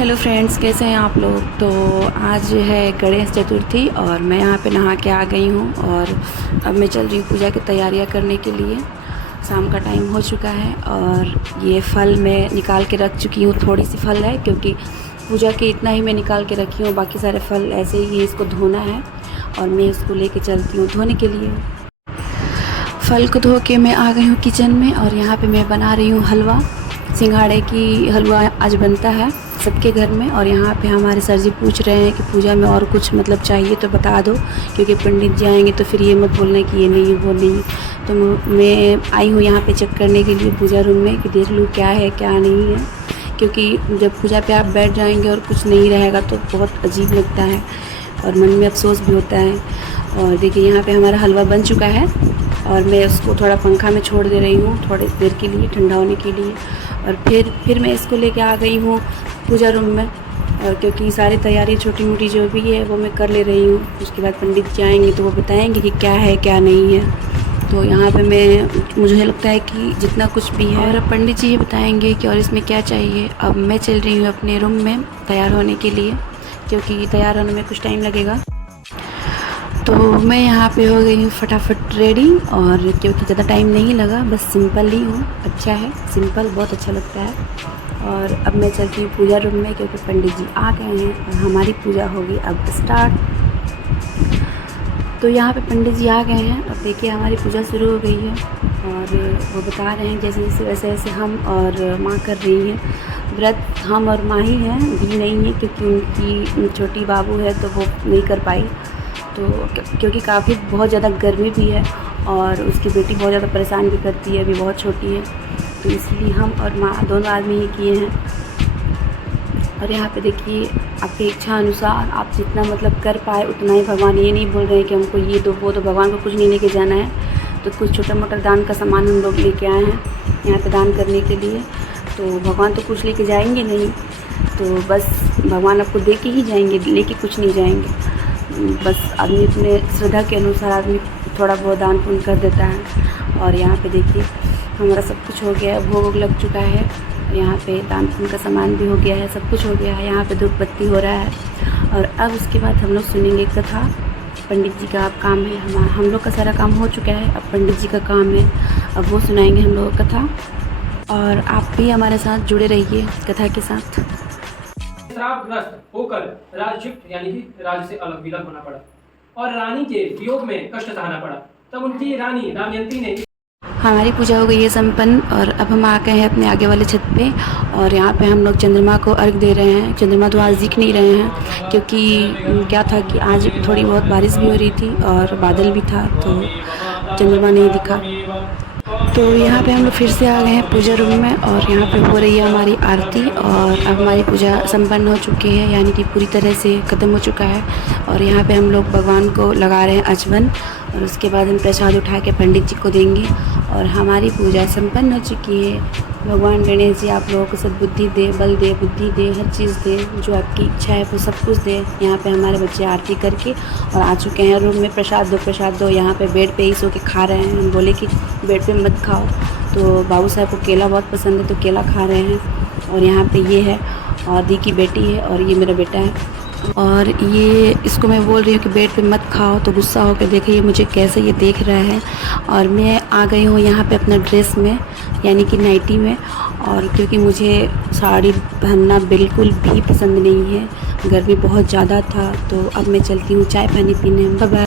Hello friends, कैसे हैं आप लोग। तो आज है गणेश चतुर्थी और मैं यहाँ पे नहा के आ गई हूँ और अब मैं चल रही हूँ पूजा की तैयारियाँ करने के लिए। शाम का टाइम हो चुका है और ये फल मैं निकाल के रख चुकी हूँ। थोड़ी सी फल है क्योंकि पूजा के इतना ही मैं निकाल के रखी हूँ, बाकी सारे फल ऐसे ही है। इसको धोना है और मैं इसको लेके चलती हूँ धोने के लिए। फल को धो के मैं आ गई हूँ किचन में और यहाँ पे मैं बना रही हूँ हलवा। सिंघाड़े की हलवा आज बनता है सबके घर में। और यहाँ पे हमारे सर जी पूछ रहे हैं कि पूजा में और कुछ चाहिए तो बता दो, क्योंकि पंडित जी आएंगे तो फिर ये मत बोलना कि ये नहीं वो नहीं। तो मैं आई हूँ यहाँ पे चेक करने के लिए पूजा रूम में कि देख लूँ क्या है क्या नहीं है, क्योंकि जब पूजा पे आप बैठ जाएंगे और कुछ नहीं रहेगा तो बहुत अजीब लगता है और मन में अफसोस भी होता है। और देखिए यहाँ पे हमारा हलवा बन चुका है और मैं उसको थोड़ा पंखा में छोड़ दे रही हूँ थोड़ी देर के लिए ठंडा होने के लिए। और फिर मैं इसको लेके आ गई हूँ पूजा रूम में, और क्योंकि सारी तैयारी छोटी मोटी जो भी है वो मैं कर ले रही हूँ। उसके बाद पंडित जी आएंगे तो वो बताएंगे कि क्या है क्या नहीं है। तो यहाँ पे मुझे लगता है कि जितना कुछ भी है और पंडित जी ये बताएंगे कि और इसमें क्या चाहिए। अब मैं चल रही हूँ अपने रूम में तैयार होने के लिए, क्योंकि तैयार होने में कुछ टाइम लगेगा। तो मैं यहाँ पे हो गई हूँ फटाफट रेडी, और क्योंकि ज़्यादा टाइम नहीं लगा, बस सिंपल ही हूँ। अच्छा है, सिंपल बहुत अच्छा लगता है। और अब मैं चलती हूँ पूजा रूम में, क्योंकि पंडित जी आ गए हैं और हमारी पूजा होगी अब स्टार्ट। तो यहाँ पे पंडित जी आ गए हैं और देखिए हमारी पूजा शुरू हो गई है। और वो बता रहे हैं जैसे जैसे वैसे वैसे हम और माँ कर रही हैं व्रत। हम और माँ ही हैं, दी नहीं है, क्योंकि उनकी छोटी बाबू है तो वो नहीं कर पाई। तो क्योंकि काफ़ी बहुत ज़्यादा गर्मी भी है और उसकी बेटी बहुत ज़्यादा परेशान भी करती है, अभी बहुत छोटी है, तो इसलिए हम और माँ दोनों आदमी ही किए हैं। और यहाँ पे देखिए आपकी इच्छा अनुसार आप जितना कर पाए उतना ही। भगवान ये नहीं बोल रहे हैं कि हमको ये दो वो दो, भगवान को कुछ नहीं लेके जाना है। तो कुछ छोटा मोटा दान का सामान हम लोग लेके आए हैं यहाँ पे दान करने के लिए। तो भगवान तो कुछ लेके जाएंगे नहीं, तो बस भगवान आपको दे के ही जाएंगे, लेके कुछ नहीं जाएंगे। बस आदमी अपने श्रद्धा के अनुसार आदमी थोड़ा बहुत दान पुण्य कर देता है। और यहाँ पे देखिए हमारा सब कुछ हो गया है, भोग लग चुका है। यहाँ पे दान पुण्य का सामान भी हो गया है, सब कुछ हो गया है। यहाँ पे धूप बत्ती हो रहा है। और अब उसके बाद हम लोग सुनेंगे कथा। पंडित जी का अब काम है, हम लोग का सारा काम हो चुका है, अब पंडित जी का काम है, अब वो सुनाएंगे हम लोग कथा। और आप भी हमारे साथ जुड़े रहिए कथा के साथ। श्रापग्रस्त होकर राजच्युत यानी कि राज से अलग विलग होना पड़ा और रानी के वियोग में कष्ट सहना पड़ा। तब उनकी रानी दमयंती ने हमारी पूजा हो गई है संपन्न और अब हम आ गए हैं अपने आगे वाले छत पे। और यहाँ पे हम लोग चंद्रमा को अर्घ दे रहे हैं। चंद्रमा तो आज दिख नहीं रहे हैं, क्योंकि क्या था कि आज थोड़ी बहुत बारिश भी हो रही थी और बादल भी था, तो चंद्रमा नहीं दिखा। तो यहाँ पे हम लोग फिर से आ गए हैं पूजा रूम में और यहाँ पे हो रही है हमारी आरती। और अब हमारी पूजा संपन्न हो चुकी है, यानी कि पूरी तरह से ख़त्म हो चुका है। और यहाँ पे हम लोग भगवान को लगा रहे हैं अचमन, और उसके बाद हम प्रसाद उठा के पंडित जी को देंगे। और हमारी पूजा संपन्न हो चुकी है। भगवान गणेश जी आप लोगों को सब बुद्धि दे, बल दे, बुद्धि दे, हर चीज़ दे, जो आपकी इच्छा है वो सब कुछ दे। यहाँ पे हमारे बच्चे आरती करके और आ चुके हैं रूम में। प्रसाद दो प्रसाद दो। यहाँ पे बेड पे ही सो के खा रहे हैं। हम बोले कि बेड पे मत खाओ, तो बाबू साहब को केला बहुत पसंद है तो केला खा रहे हैं। और यहाँ पे ये है और दी की बेटी है और ये मेरा बेटा है। और ये इसको मैं बोल रही हूँ कि बेड पे मत खाओ, तो गुस्सा होकर देखिए मुझे कैसे ये देख रहा है। और मैं आ गई हूँ यहाँ पे अपना ड्रेस में, यानी कि नाइटी में। और क्योंकि मुझे साड़ी पहनना बिल्कुल भी पसंद नहीं है, गर्मी बहुत ज़्यादा था। तो अब मैं चलती हूँ चाय पानी पीने। Bye bye.